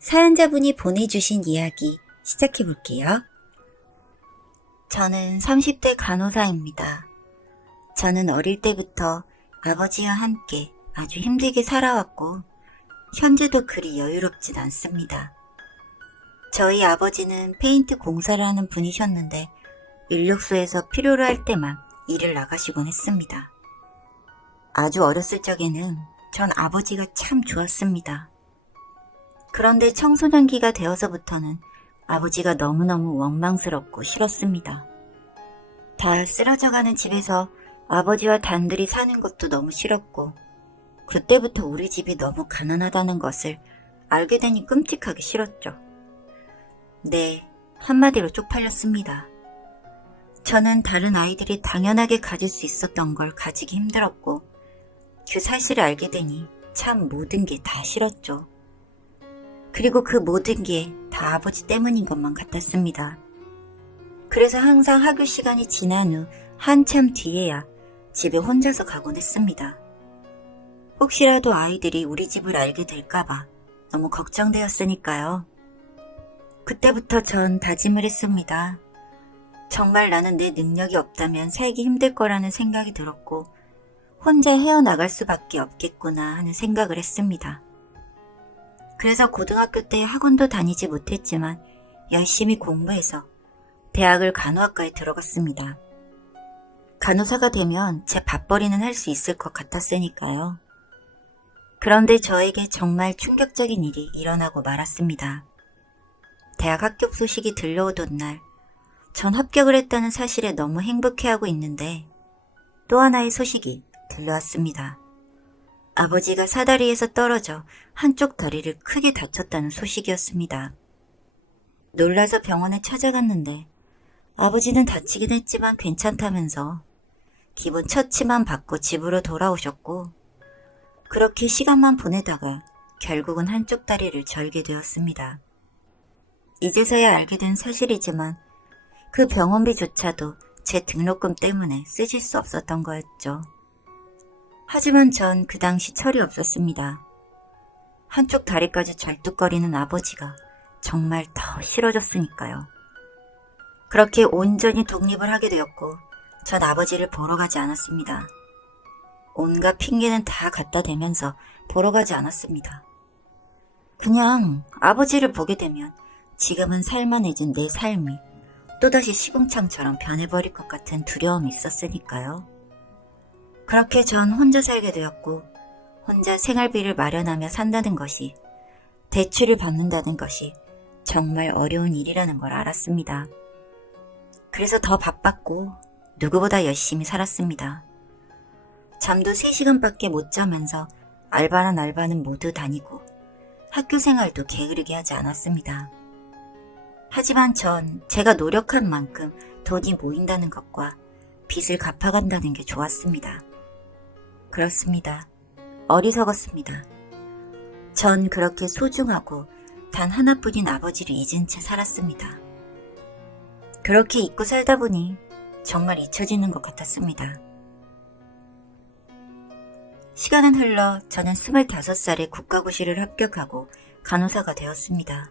사연자분이 보내주신 이야기 시작해 볼게요. 저는 30대 간호사입니다. 저는 어릴 때부터 아버지와 함께 아주 힘들게 살아왔고 현재도 그리 여유롭진 않습니다. 저희 아버지는 페인트 공사를 하는 분이셨는데 인력소에서 필요로 할 때만 일을 나가시곤 했습니다. 아주 어렸을 적에는 전 아버지가 참 좋았습니다. 그런데 청소년기가 되어서부터는 아버지가 너무너무 원망스럽고 싫었습니다. 다 쓰러져가는 집에서 아버지와 단둘이 사는 것도 너무 싫었고 그때부터 우리 집이 너무 가난하다는 것을 알게 되니 끔찍하게 싫었죠. 네, 한마디로 쪽팔렸습니다. 저는 다른 아이들이 당연하게 가질 수 있었던 걸 가지기 힘들었고 그 사실을 알게 되니 참 모든 게 다 싫었죠. 그리고 그 모든 게 다 아버지 때문인 것만 같았습니다. 그래서 항상 학교 시간이 지난 후 한참 뒤에야 집에 혼자서 가곤 했습니다. 혹시라도 아이들이 우리 집을 알게 될까봐 너무 걱정되었으니까요. 그때부터 전 다짐을 했습니다. 정말 나는 내 능력이 없다면 살기 힘들 거라는 생각이 들었고 혼자 헤어나갈 수밖에 없겠구나 하는 생각을 했습니다. 그래서 고등학교 때 학원도 다니지 못했지만 열심히 공부해서 대학을 간호학과에 들어갔습니다. 간호사가 되면 제 밥벌이는 할 수 있을 것 같았으니까요. 그런데 저에게 정말 충격적인 일이 일어나고 말았습니다. 대학 합격 소식이 들려오던 날, 전 합격을 했다는 사실에 너무 행복해하고 있는데 또 하나의 소식이 들려왔습니다. 아버지가 사다리에서 떨어져 한쪽 다리를 크게 다쳤다는 소식이었습니다. 놀라서 병원에 찾아갔는데 아버지는 다치긴 했지만 괜찮다면서 기본 처치만 받고 집으로 돌아오셨고 그렇게 시간만 보내다가 결국은 한쪽 다리를 절게 되었습니다. 이제서야 알게 된 사실이지만 그 병원비조차도 제 등록금 때문에 쓰실 수 없었던 거였죠. 하지만 전 그 당시 철이 없었습니다. 한쪽 다리까지 절뚝거리는 아버지가 정말 더 싫어졌으니까요. 그렇게 온전히 독립을 하게 되었고 전 아버지를 보러 가지 않았습니다. 온갖 핑계는 다 갖다 대면서 보러 가지 않았습니다. 그냥 아버지를 보게 되면 지금은 살만해진 내 삶이 또다시 시궁창처럼 변해버릴 것 같은 두려움이 있었으니까요. 그렇게 전 혼자 살게 되었고 혼자 생활비를 마련하며 산다는 것이 대출을 받는다는 것이 정말 어려운 일이라는 걸 알았습니다. 그래서 더 바빴고 누구보다 열심히 살았습니다. 잠도 3시간밖에 못 자면서 알바나 알바는 모두 다니고 학교 생활도 게으르게 하지 않았습니다. 하지만 전 제가 노력한 만큼 돈이 모인다는 것과 빚을 갚아간다는 게 좋았습니다. 그렇습니다. 어리석었습니다. 전 그렇게 소중하고 단 하나뿐인 아버지를 잊은 채 살았습니다. 그렇게 잊고 살다 보니 정말 잊혀지는 것 같았습니다. 시간은 흘러 저는 25살에 국가고시를 합격하고 간호사가 되었습니다.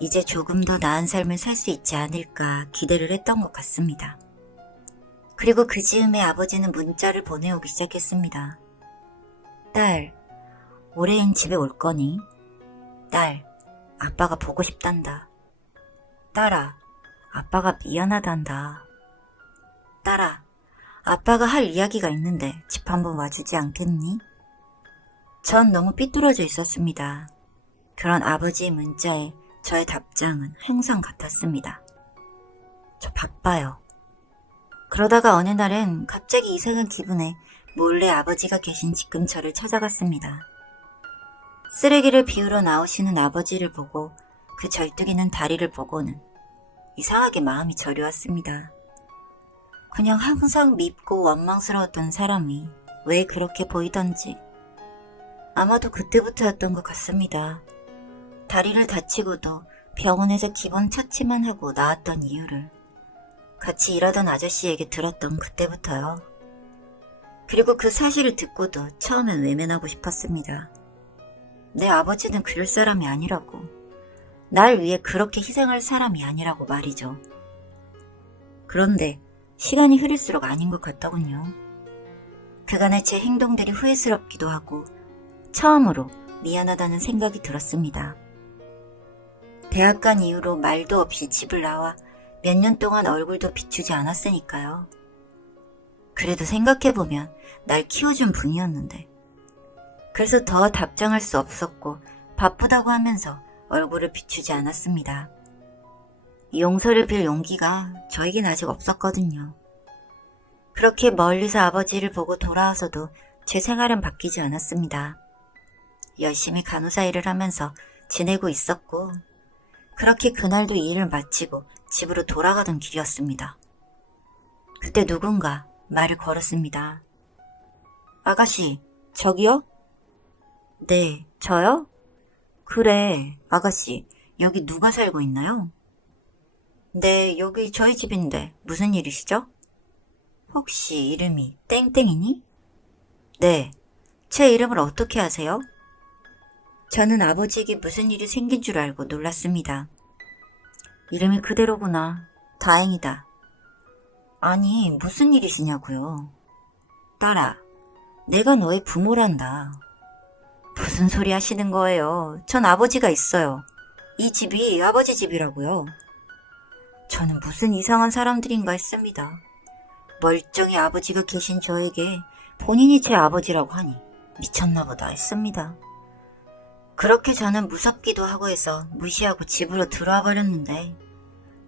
이제 조금 더 나은 삶을 살 수 있지 않을까 기대를 했던 것 같습니다. 그리고 그 즈음에 아버지는 문자를 보내오기 시작했습니다. 딸, 올해엔 집에 올 거니? 딸, 아빠가 보고 싶단다. 딸아, 아빠가 미안하단다. 딸아, 아빠가 할 이야기가 있는데 집 한번 와주지 않겠니? 전 너무 삐뚤어져 있었습니다. 그런 아버지의 문자에 저의 답장은 항상 같았습니다. 저 바빠요. 그러다가 어느 날은 갑자기 이상한 기분에 몰래 아버지가 계신 집 근처를 찾아갔습니다. 쓰레기를 비우러 나오시는 아버지를 보고 그 절뚝이는 다리를 보고는 이상하게 마음이 저려왔습니다. 그냥 항상 밉고 원망스러웠던 사람이 왜 그렇게 보이던지 아마도 그때부터였던 것 같습니다. 다리를 다치고도 병원에서 기본 처치만 하고 나왔던 이유를 같이 일하던 아저씨에게 들었던 그때부터요. 그리고 그 사실을 듣고도 처음엔 외면하고 싶었습니다. 내 아버지는 그럴 사람이 아니라고. 날 위해 그렇게 희생할 사람이 아니라고 말이죠. 그런데 시간이 흐를수록 아닌 것 같더군요. 그간의 제 행동들이 후회스럽기도 하고 처음으로 미안하다는 생각이 들었습니다. 대학 간 이후로 말도 없이 집을 나와 몇 년 동안 얼굴도 비추지 않았으니까요. 그래도 생각해보면 날 키워준 분이었는데. 그래서 더 답장할 수 없었고 바쁘다고 하면서 얼굴을 비추지 않았습니다. 용서를 빌 용기가 저에겐 아직 없었거든요. 그렇게 멀리서 아버지를 보고 돌아와서도 제 생활은 바뀌지 않았습니다. 열심히 간호사 일을 하면서 지내고 있었고 그렇게 그날도 일을 마치고 집으로 돌아가던 길이었습니다. 그때 누군가 말을 걸었습니다. 아가씨, 저기요? 네, 저요? 그래, 아가씨, 여기 누가 살고 있나요? 네, 여기 저희 집인데 무슨 일이시죠? 혹시 이름이 땡땡이니? 네, 제 이름을 어떻게 아세요? 저는 아버지에게 무슨 일이 생긴 줄 알고 놀랐습니다. 이름이 그대로구나. 다행이다. 아니, 무슨 일이시냐고요? 딸아, 내가 너의 부모란다. 무슨 소리 하시는 거예요? 전 아버지가 있어요. 이 집이 아버지 집이라고요. 저는 무슨 이상한 사람들인가 했습니다. 멀쩡히 아버지가 계신 저에게 본인이 제 아버지라고 하니 미쳤나 보다 했습니다. 그렇게 저는 무섭기도 하고 해서 무시하고 집으로 들어와 버렸는데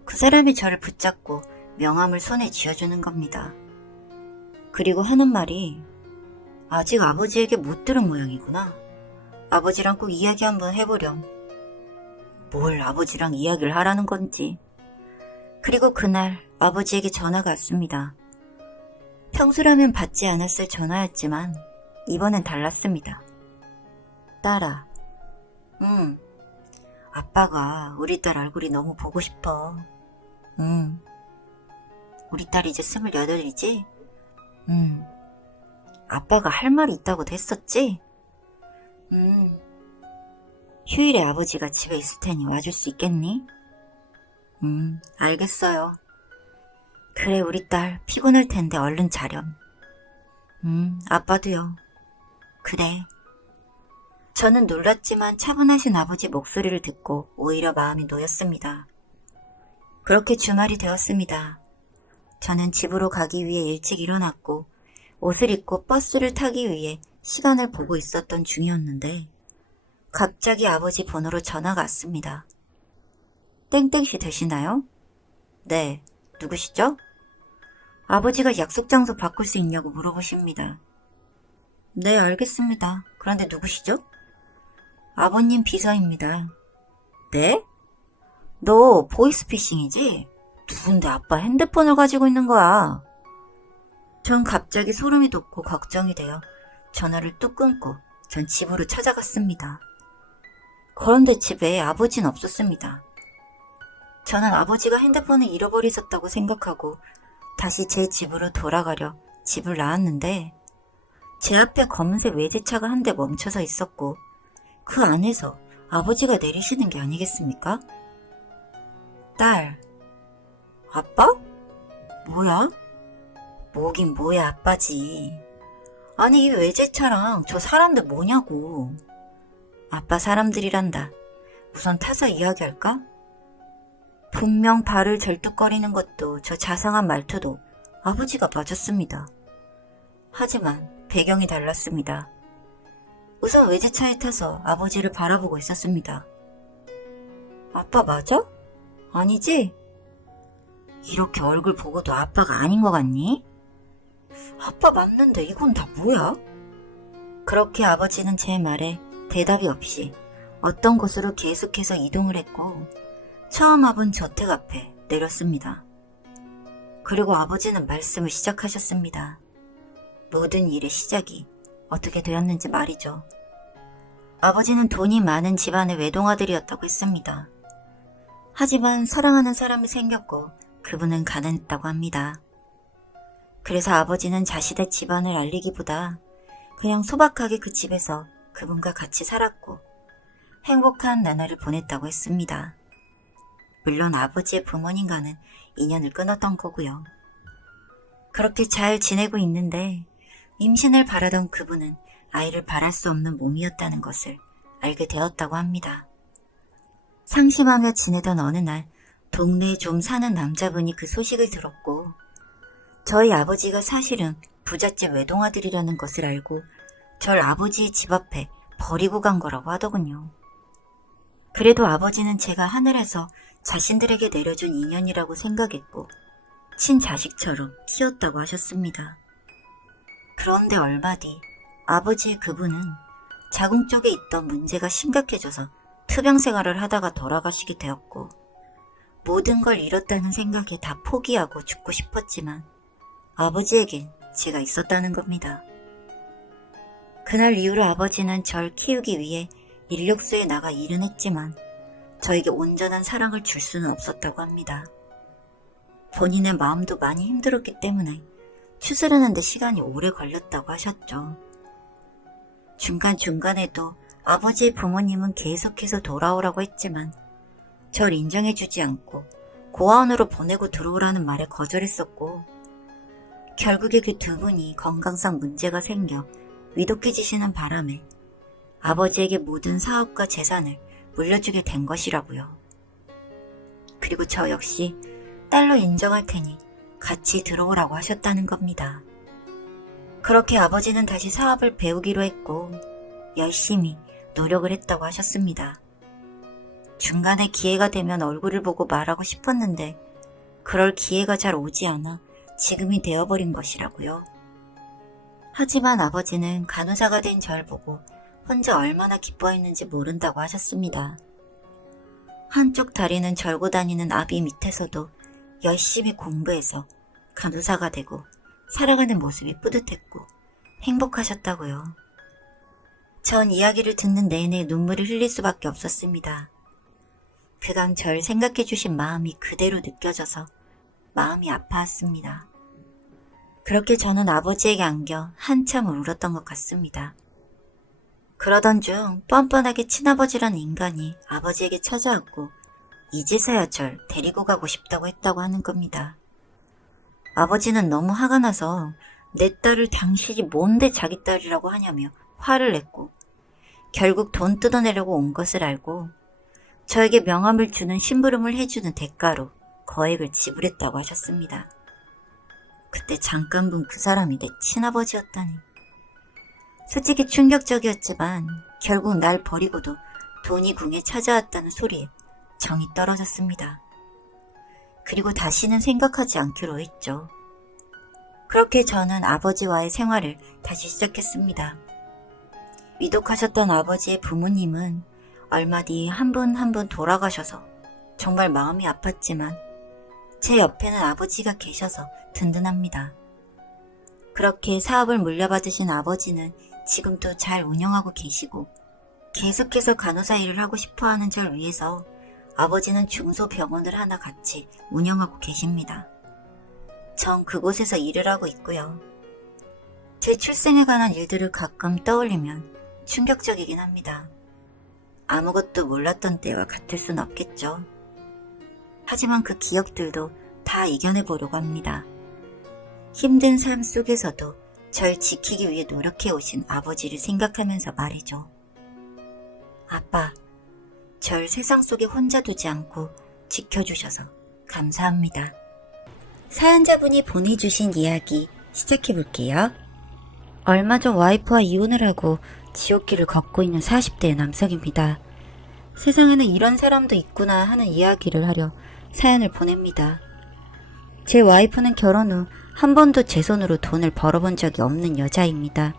그 사람이 저를 붙잡고 명함을 손에 쥐어주는 겁니다. 그리고 하는 말이 아직 아버지에게 못 들은 모양이구나. 아버지랑 꼭 이야기 한번 해보렴. 뭘 아버지랑 이야기를 하라는 건지. 그리고 그날 아버지에게 전화가 왔습니다. 평소라면 받지 않았을 전화였지만 이번엔 달랐습니다. 딸아, 아빠가 우리 딸 얼굴이 너무 보고 싶어. 우리 딸 이제 28이지? 아빠가 할 말이 있다고도 했었지? 휴일에 아버지가 집에 있을 테니 와줄 수 있겠니? 알겠어요. 그래, 우리 딸 피곤할 텐데 얼른 자렴. 아빠도요. 그래. 저는 놀랐지만 차분하신 아버지 목소리를 듣고 오히려 마음이 놓였습니다. 그렇게 주말이 되었습니다. 저는 집으로 가기 위해 일찍 일어났고 옷을 입고 버스를 타기 위해 시간을 보고 있었던 중이었는데 갑자기 아버지 번호로 전화가 왔습니다. 땡땡씨 되시나요? 네, 누구시죠? 아버지가 약속 장소 바꿀 수 있냐고 물어보십니다. 네, 알겠습니다. 그런데 누구시죠? 아버님 비서입니다. 네? 너 보이스피싱이지? 누군데 아빠 핸드폰을 가지고 있는 거야? 전 갑자기 소름이 돋고 걱정이 되어 전화를 뚝 끊고 전 집으로 찾아갔습니다. 그런데 집에 아버지는 없었습니다. 저는 아버지가 핸드폰을 잃어버리셨다고 생각하고 다시 제 집으로 돌아가려 집을 나왔는데 제 앞에 검은색 외제차가 한 대 멈춰서 있었고 그 안에서 아버지가 내리시는 게 아니겠습니까? 딸, 아빠? 뭐야? 뭐긴 뭐야 아빠지. 아니 이 외제차랑 저 사람들 뭐냐고. 아빠 사람들이란다. 우선 타서 이야기할까? 분명 발을 절뚝거리는 것도 저 자상한 말투도 아버지가 맞았습니다. 하지만 배경이 달랐습니다. 우선 외제차에 타서 아버지를 바라보고 있었습니다. 아빠 맞아? 아니지? 이렇게 얼굴 보고도 아빠가 아닌 것 같니? 아빠 맞는데 이건 다 뭐야? 그렇게 아버지는 제 말에 대답이 없이 어떤 곳으로 계속해서 이동을 했고 처음 와본 저택 앞에 내렸습니다. 그리고 아버지는 말씀을 시작하셨습니다. 모든 일의 시작이 어떻게 되었는지 말이죠. 아버지는 돈이 많은 집안의 외동아들이었다고 했습니다. 하지만 사랑하는 사람이 생겼고 그분은 가난했다고 합니다. 그래서 아버지는 자신의 집안을 알리기보다 그냥 소박하게 그 집에서 그분과 같이 살았고 행복한 나날을 보냈다고 했습니다. 물론 아버지의 부모님과는 인연을 끊었던 거고요. 그렇게 잘 지내고 있는데 임신을 바라던 그분은 아이를 바랄 수 없는 몸이었다는 것을 알게 되었다고 합니다. 상심하며 지내던 어느 날 동네에 좀 사는 남자분이 그 소식을 들었고 저희 아버지가 사실은 부잣집 외동아들이라는 것을 알고 절 아버지의 집 앞에 버리고 간 거라고 하더군요. 그래도 아버지는 제가 하늘에서 자신들에게 내려준 인연이라고 생각했고 친자식처럼 키웠다고 하셨습니다. 그런데 얼마 뒤 아버지의 그분은 자궁 쪽에 있던 문제가 심각해져서 투병 생활을 하다가 돌아가시게 되었고 모든 걸 잃었다는 생각에 다 포기하고 죽고 싶었지만 아버지에겐 제가 있었다는 겁니다. 그날 이후로 아버지는 절 키우기 위해 인력수에 나가 일은 했지만 저에게 온전한 사랑을 줄 수는 없었다고 합니다. 본인의 마음도 많이 힘들었기 때문에 추스르는데 시간이 오래 걸렸다고 하셨죠. 중간중간에도 아버지의 부모님은 계속해서 돌아오라고 했지만 절 인정해주지 않고 고아원으로 보내고 들어오라는 말에 거절했었고 결국에 그 두 분이 건강상 문제가 생겨 위독해지시는 바람에 아버지에게 모든 사업과 재산을 물려주게 된 것이라고요. 그리고 저 역시 딸로 인정할 테니 같이 들어오라고 하셨다는 겁니다. 그렇게 아버지는 다시 사업을 배우기로 했고 열심히 노력을 했다고 하셨습니다. 중간에 기회가 되면 얼굴을 보고 말하고 싶었는데 그럴 기회가 잘 오지 않아 지금이 되어버린 것이라고요. 하지만 아버지는 간호사가 된 절 보고 혼자 얼마나 기뻐했는지 모른다고 하셨습니다. 한쪽 다리는 절고 다니는 아비 밑에서도 열심히 공부해서 간호사가 되고 살아가는 모습이 뿌듯했고 행복하셨다고요. 전 이야기를 듣는 내내 눈물을 흘릴 수밖에 없었습니다. 그간 절 생각해 주신 마음이 그대로 느껴져서 마음이 아파왔습니다. 그렇게 저는 아버지에게 안겨 한참을 울었던 것 같습니다. 그러던 중 뻔뻔하게 친아버지라는 인간이 아버지에게 찾아왔고 이제서야 절 데리고 가고 싶다고 했다고 하는 겁니다. 아버지는 너무 화가 나서 내 딸을 당신이 뭔데 자기 딸이라고 하냐며 화를 냈고 결국 돈 뜯어내려고 온 것을 알고 저에게 명함을 주는 심부름을 해주는 대가로 거액을 지불했다고 하셨습니다. 그때 잠깐 본 그 사람이 내 친아버지였다니. 솔직히 충격적이었지만 결국 날 버리고도 돈이 궁에 찾아왔다는 소리에 정이 떨어졌습니다. 그리고 다시는 생각하지 않기로 했죠. 그렇게 저는 아버지와의 생활을 다시 시작했습니다. 위독하셨던 아버지의 부모님은 얼마 뒤 한 분 한 분 돌아가셔서 정말 마음이 아팠지만 제 옆에는 아버지가 계셔서 든든합니다. 그렇게 사업을 물려받으신 아버지는 지금도 잘 운영하고 계시고 계속해서 간호사 일을 하고 싶어하는 절 위해서 아버지는 중소병원을 하나 같이 운영하고 계십니다. 전 그곳에서 일을 하고 있고요. 제 출생에 관한 일들을 가끔 떠올리면 충격적이긴 합니다. 아무것도 몰랐던 때와 같을 순 없겠죠. 하지만 그 기억들도 다 이겨내보려고 합니다. 힘든 삶 속에서도 절 지키기 위해 노력해 오신 아버지를 생각하면서 말이죠. 아빠, 절 세상 속에 혼자 두지 않고 지켜주셔서 감사합니다. 사연자분이 보내주신 이야기 시작해볼게요. 얼마 전 와이프와 이혼을 하고 지옥길을 걷고 있는 40대의 남성입니다. 세상에는 이런 사람도 있구나 하는 이야기를 하려 사연을 보냅니다. 제 와이프는 결혼 후 한 번도 제 손으로 돈을 벌어본 적이 없는 여자입니다.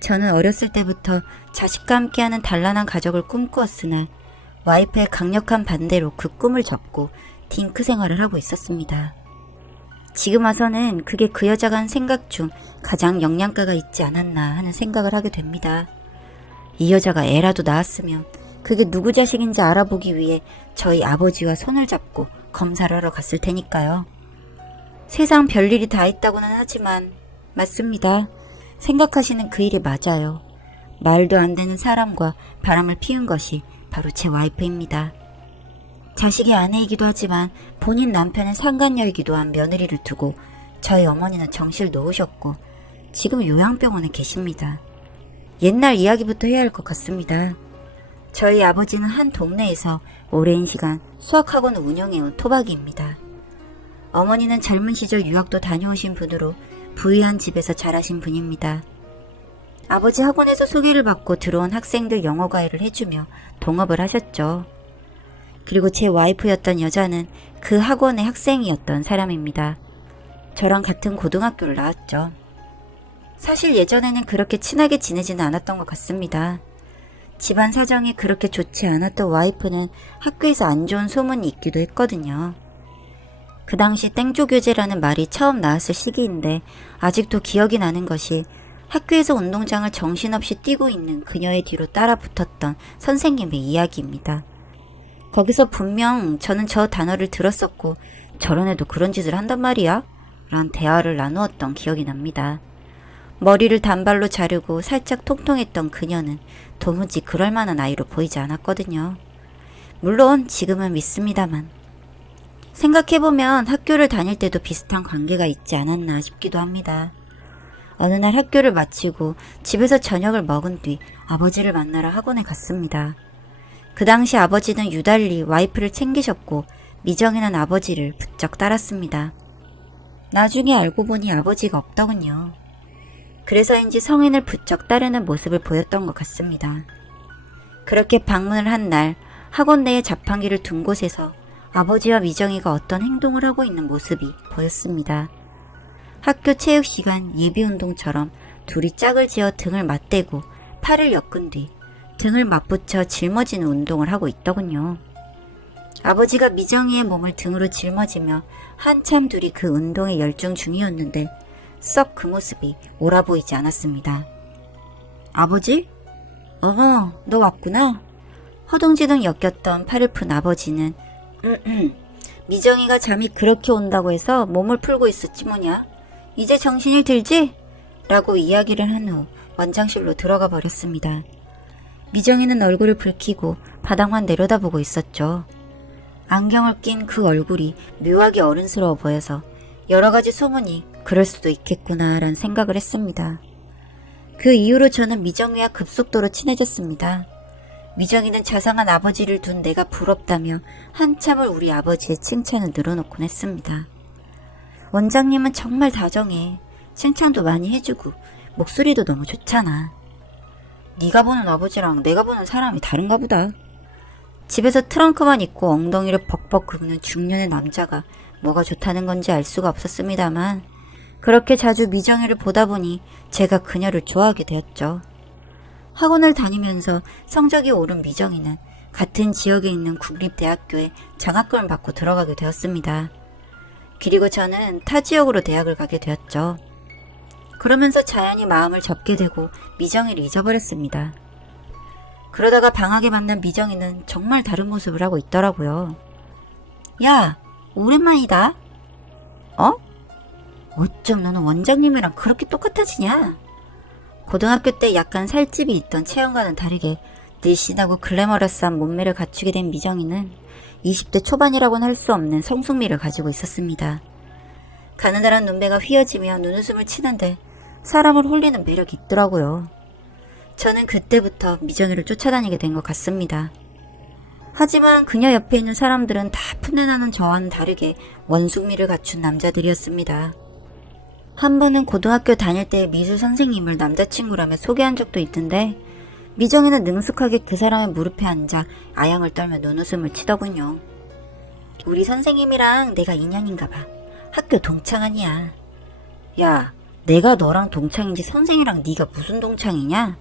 저는 어렸을 때부터 자식과 함께하는 단란한 가족을 꿈꾸었으나 와이프의 강력한 반대로 그 꿈을 접고 딩크 생활을 하고 있었습니다. 지금 와서는 그게 그 여자가 한 생각 중 가장 영양가가 있지 않았나 하는 생각을 하게 됩니다. 이 여자가 애라도 낳았으면 그게 누구 자식인지 알아보기 위해 저희 아버지와 손을 잡고 검사를 하러 갔을 테니까요. 세상 별일이 다 있다고는 하지만 맞습니다. 생각하시는 그 일이 맞아요. 말도 안 되는 사람과 바람을 피운 것이 바로 제 와이프입니다. 자식의 아내이기도 하지만 본인 남편은 상간녀이기도 한 며느리를 두고 저희 어머니는 정신을 놓으셨고 지금 요양병원에 계십니다. 옛날 이야기부터 해야 할 것 같습니다. 저희 아버지는 한 동네에서 오랜 시간 수학학원을 운영해온 토박이입니다. 어머니는 젊은 시절 유학도 다녀오신 분으로 부유한 집에서 자라신 분입니다. 아버지 학원에서 소개를 받고 들어온 학생들 영어 과외를 해주며 동업을 하셨죠. 그리고 제 와이프였던 여자는 그 학원의 학생이었던 사람입니다. 저랑 같은 고등학교를 나왔죠. 사실 예전에는 그렇게 친하게 지내지는 않았던 것 같습니다. 집안 사정이 그렇게 좋지 않았던 와이프는 학교에서 안 좋은 소문이 있기도 했거든요. 그 당시 땡조교제라는 말이 처음 나왔을 시기인데 아직도 기억이 나는 것이 학교에서 운동장을 정신없이 뛰고 있는 그녀의 뒤로 따라 붙었던 선생님의 이야기입니다. 거기서 분명 저는 저 단어를 들었었고 저런 애도 그런 짓을 한단 말이야? 라는 대화를 나누었던 기억이 납니다. 머리를 단발로 자르고 살짝 통통했던 그녀는 도무지 그럴 만한 아이로 보이지 않았거든요. 물론 지금은 믿습니다만. 생각해보면 학교를 다닐 때도 비슷한 관계가 있지 않았나 싶기도 합니다. 어느 날 학교를 마치고 집에서 저녁을 먹은 뒤 아버지를 만나러 학원에 갔습니다. 그 당시 아버지는 유달리 와이프를 챙기셨고 미정이는 아버지를 부쩍 따랐습니다. 나중에 알고 보니 아버지가 없더군요. 그래서인지 성인을 부쩍 따르는 모습을 보였던 것 같습니다. 그렇게 방문을 한 날 학원 내에 자판기를 둔 곳에서 아버지와 미정이가 어떤 행동을 하고 있는 모습이 보였습니다. 학교 체육 시간 예비운동처럼 둘이 짝을 지어 등을 맞대고 팔을 엮은 뒤 등을 맞붙여 짊어지는 운동을 하고 있더군요. 아버지가 미정이의 몸을 등으로 짊어지며 한참 둘이 그 운동에 열중 중이었는데 썩 그 모습이 옳아 보이지 않았습니다. 아버지? 너 왔구나. 허둥지둥 엮였던 팔을 푼 아버지는 미정이가 잠이 그렇게 온다고 해서 몸을 풀고 있었지 뭐냐. 이제 정신이 들지? 라고 이야기를 한 후 원장실로 들어가 버렸습니다. 미정이는 얼굴을 붉히고 바닥만 내려다보고 있었죠. 안경을 낀 그 얼굴이 묘하게 어른스러워 보여서 여러 가지 소문이 그럴 수도 있겠구나 라는 생각을 했습니다. 그 이후로 저는 미정이와 급속도로 친해졌습니다. 미정이는 자상한 아버지를 둔 내가 부럽다며 한참을 우리 아버지의 칭찬을 늘어놓곤 했습니다. 원장님은 정말 다정해. 칭찬도 많이 해주고 목소리도 너무 좋잖아. 네가 보는 아버지랑 내가 보는 사람이 다른가 보다. 집에서 트렁크만 입고 엉덩이를 벅벅 긁는 중년의 남자가 뭐가 좋다는 건지 알 수가 없었습니다만 그렇게 자주 미정이를 보다 보니 제가 그녀를 좋아하게 되었죠. 학원을 다니면서 성적이 오른 미정이는 같은 지역에 있는 국립대학교에 장학금을 받고 들어가게 되었습니다. 그리고 저는 타 지역으로 대학을 가게 되었죠. 그러면서 자연히 마음을 접게 되고 미정이를 잊어버렸습니다. 그러다가 방학에 만난 미정이는 정말 다른 모습을 하고 있더라고요. 야, 오랜만이다. 어쩜 너는 원장님이랑 그렇게 똑같아지냐? 고등학교 때 약간 살집이 있던 채영과는 다르게 늘씬하고 글래머러스한 몸매를 갖추게 된 미정이는 20대 초반이라고는 할 수 없는 성숙미를 가지고 있었습니다. 가느다란 눈매가 휘어지며 눈웃음을 치는데 사람을 홀리는 매력이 있더라고요. 저는 그때부터 미정이를 쫓아다니게 된 것 같습니다. 하지만 그녀 옆에 있는 사람들은 다 풋내나는 저와는 다르게 원숙미를 갖춘 남자들이었습니다. 한 번은 고등학교 다닐 때 미술 선생님을 남자친구라며 소개한 적도 있는데 미정이는 능숙하게 그 사람의 무릎에 앉아 아양을 떨며 눈웃음을 치더군요. 우리 선생님이랑 내가 인연인가 봐. 학교 동창 아니야. 야, 내가 너랑 동창인지 선생이랑 네가 무슨 동창이냐?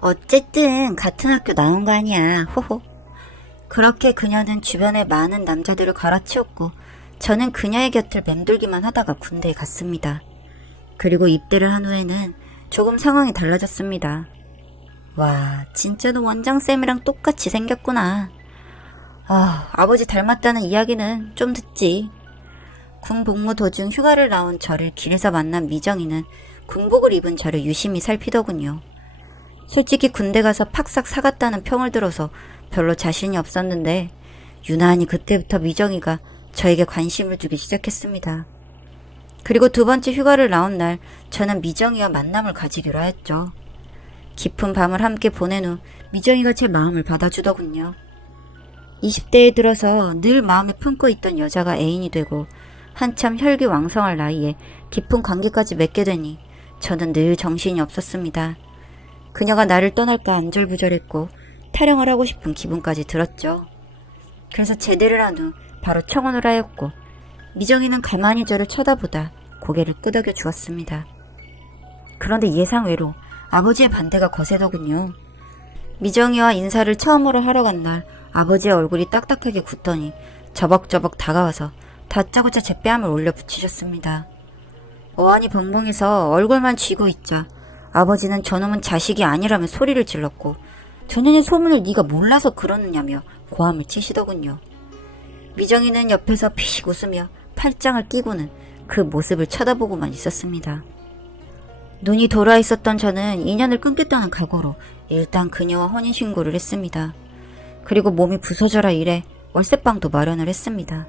어쨌든 같은 학교 나온 거 아니야. 호호. 그렇게 그녀는 주변에 많은 남자들을 갈아치웠고 저는 그녀의 곁을 맴돌기만 하다가 군대에 갔습니다. 그리고 입대를 한 후에는 조금 상황이 달라졌습니다. 와, 진짜 너 원장쌤이랑 똑같이 생겼구나. 아버지 닮았다는 이야기는 좀 듣지. 군 복무 도중 휴가를 나온 저를 길에서 만난 미정이는 군복을 입은 저를 유심히 살피더군요. 솔직히 군대 가서 팍싹 사갔다는 평을 들어서 별로 자신이 없었는데 유난히 그때부터 미정이가 저에게 관심을 주기 시작했습니다. 그리고 두 번째 휴가를 나온 날 저는 미정이와 만남을 가지기로 하였죠. 깊은 밤을 함께 보낸 후 미정이가 제 마음을 받아주더군요. 20대에 들어서 늘 마음에 품고 있던 여자가 애인이 되고 한참 혈기왕성할 나이에 깊은 관계까지 맺게 되니 저는 늘 정신이 없었습니다. 그녀가 나를 떠날까 안절부절했고 타령을 하고 싶은 기분까지 들었죠. 그래서 제대를 한 후 바로 청혼을 하였고 미정이는 가만히 저를 쳐다보다 고개를 끄덕여 주었습니다. 그런데 예상외로 아버지의 반대가 거세더군요. 미정이와 인사를 처음으로 하러 간 날 아버지의 얼굴이 딱딱하게 굳더니 저벅저벅 다가와서 다짜고짜 제 뺨을 올려 붙이셨습니다. 어안이 벙벙해서 얼굴만 쥐고 있자 아버지는 저놈은 자식이 아니라며 소리를 질렀고 전년의 소문을 네가 몰라서 그러느냐며 고함을 치시더군요. 미정이는 옆에서 피식 웃으며 팔짱을 끼고는 그 모습을 쳐다보고만 있었습니다. 눈이 돌아 있었던 저는 인연을 끊겠다는 각오로 일단 그녀와 혼인신고를 했습니다. 그리고 몸이 부서져라 이래 월세방도 마련을 했습니다.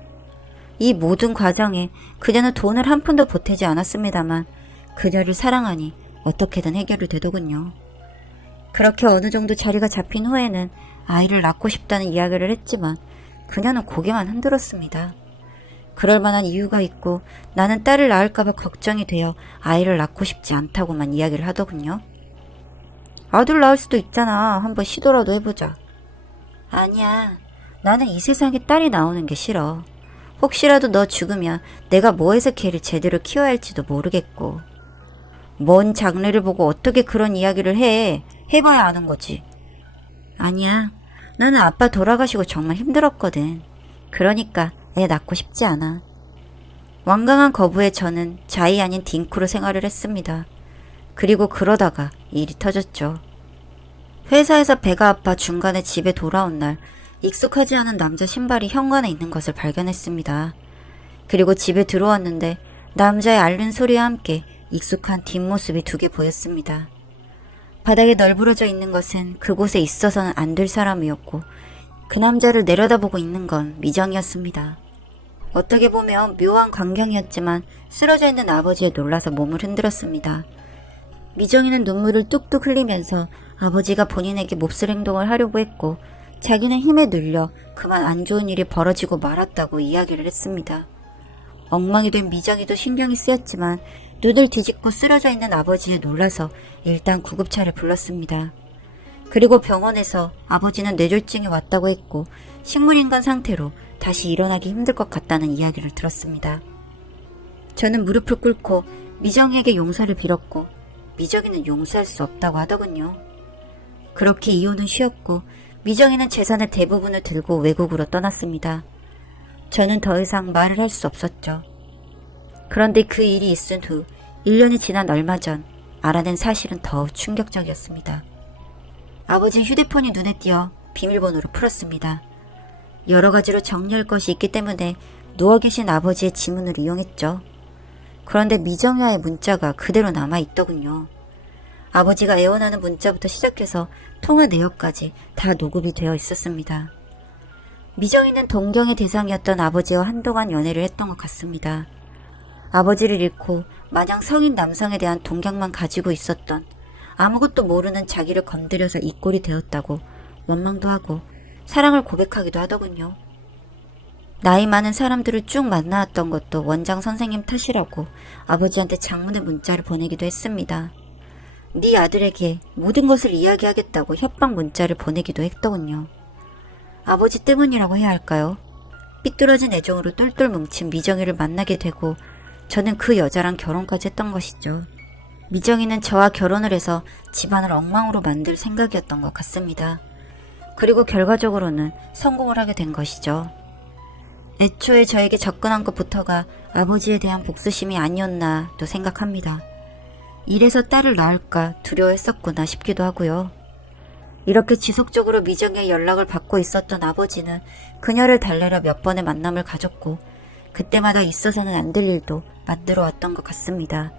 이 모든 과정에 그녀는 돈을 한 푼도 보태지 않았습니다만 그녀를 사랑하니 어떻게든 해결이 되더군요. 그렇게 어느 정도 자리가 잡힌 후에는 아이를 낳고 싶다는 이야기를 했지만 그녀는 고개만 흔들었습니다. 그럴 만한 이유가 있고 나는 딸을 낳을까봐 걱정이 되어 아이를 낳고 싶지 않다고만 이야기를 하더군요. 아들 낳을 수도 있잖아. 한번 시도라도 해보자. 아니야. 나는 이 세상에 딸이 나오는 게 싫어. 혹시라도 너 죽으면 내가 뭐해서 걔를 제대로 키워야 할지도 모르겠고. 뭔 장래를 보고 어떻게 그런 이야기를 해. 해봐야 아는 거지. 아니야. 나는 아빠 돌아가시고 정말 힘들었거든. 그러니까 애 낳고 싶지 않아. 완강한 거부에 저는 자이 아닌 딩크로 생활을 했습니다. 그리고 그러다가 일이 터졌죠. 회사에서 배가 아파 중간에 집에 돌아온 날 익숙하지 않은 남자 신발이 현관에 있는 것을 발견했습니다. 그리고 집에 들어왔는데 남자의 앓는 소리와 함께 익숙한 뒷모습이 두 개 보였습니다. 바닥에 널브러져 있는 것은 그곳에 있어서는 안 될 사람이었고 그 남자를 내려다보고 있는 건 미정이었습니다. 어떻게 보면 묘한 광경이었지만 쓰러져 있는 아버지에 놀라서 몸을 흔들었습니다. 미정이는 눈물을 뚝뚝 흘리면서 아버지가 본인에게 몹쓸 행동을 하려고 했고 자기는 힘에 눌려 그만 안 좋은 일이 벌어지고 말았다고 이야기를 했습니다. 엉망이 된 미정이도 신경이 쓰였지만 눈을 뒤집고 쓰러져 있는 아버지에 놀라서 일단 구급차를 불렀습니다. 그리고 병원에서 아버지는 뇌졸중이 왔다고 했고 식물인간 상태로 다시 일어나기 힘들 것 같다는 이야기를 들었습니다. 저는 무릎을 꿇고 미정이에게 용서를 빌었고 미정이는 용서할 수 없다고 하더군요. 그렇게 이혼은 쉬었고 미정이는 재산의 대부분을 들고 외국으로 떠났습니다. 저는 더 이상 말을 할 수 없었죠. 그런데 그 일이 있은 후 1년이 지난 얼마 전 알아낸 사실은 더욱 충격적이었습니다. 아버지 휴대폰이 눈에 띄어 비밀번호로 풀었습니다. 여러 가지로 정리할 것이 있기 때문에 누워 계신 아버지의 지문을 이용했죠. 그런데 미정이와의 문자가 그대로 남아있더군요. 아버지가 애원하는 문자부터 시작해서 통화 내역까지 다 녹음이 되어 있었습니다. 미정이는 동경의 대상이었던 아버지와 한동안 연애를 했던 것 같습니다. 아버지를 잃고 마냥 성인 남성에 대한 동경만 가지고 있었던 아무것도 모르는 자기를 건드려서 이 꼴이 되었다고 원망도 하고 사랑을 고백하기도 하더군요. 나이 많은 사람들을 쭉 만나왔던 것도 원장 선생님 탓이라고 아버지한테 장문의 문자를 보내기도 했습니다. 네 아들에게 모든 것을 이야기하겠다고 협박 문자를 보내기도 했더군요. 아버지 때문이라고 해야 할까요? 삐뚤어진 애정으로 똘똘 뭉친 미정이를 만나게 되고 저는 그 여자랑 결혼까지 했던 것이죠. 미정이는 저와 결혼을 해서 집안을 엉망으로 만들 생각이었던 것 같습니다. 그리고 결과적으로는 성공을 하게 된 것이죠. 애초에 저에게 접근한 것부터가 아버지에 대한 복수심이 아니었나 또 생각합니다. 이래서 딸을 낳을까 두려워했었구나 싶기도 하고요. 이렇게 지속적으로 미정의 연락을 받고 있었던 아버지는 그녀를 달래려 몇 번의 만남을 가졌고 그때마다 있어서는 안 될 일도 만들어 왔던 것 같습니다.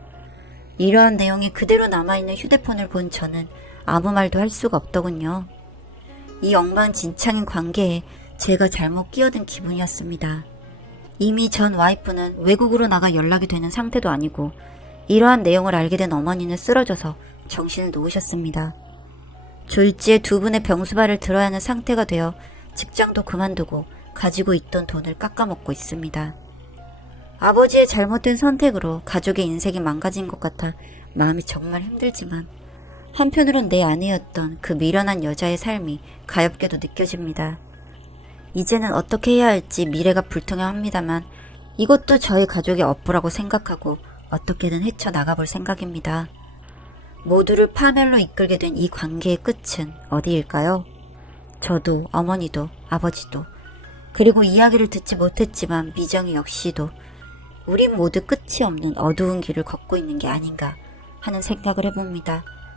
이러한 내용이 그대로 남아있는 휴대폰을 본 저는 아무 말도 할 수가 없더군요. 이 엉망진창인 관계에 제가 잘못 끼어든 기분이었습니다. 이미 전 와이프는 외국으로 나가 연락이 되는 상태도 아니고 이러한 내용을 알게 된 어머니는 쓰러져서 정신을 놓으셨습니다. 졸지에 두 분의 병수발을 들어야 하는 상태가 되어 직장도 그만두고 가지고 있던 돈을 깎아먹고 있습니다. 아버지의 잘못된 선택으로 가족의 인생이 망가진 것 같아 마음이 정말 힘들지만 한편으론 내 아내였던 그 미련한 여자의 삶이 가엾게도 느껴집니다. 이제는 어떻게 해야 할지 미래가 불투명합니다만 이것도 저희 가족의 업보라고 생각하고 어떻게든 헤쳐나가볼 생각입니다. 모두를 파멸로 이끌게 된 이 관계의 끝은 어디일까요? 저도 어머니도 아버지도 그리고 이야기를 듣지 못했지만 미정이 역시도 우린 모두 끝이 없는 어두운 길을 걷고 있는 게 아닌가 하는 생각을 해봅니다.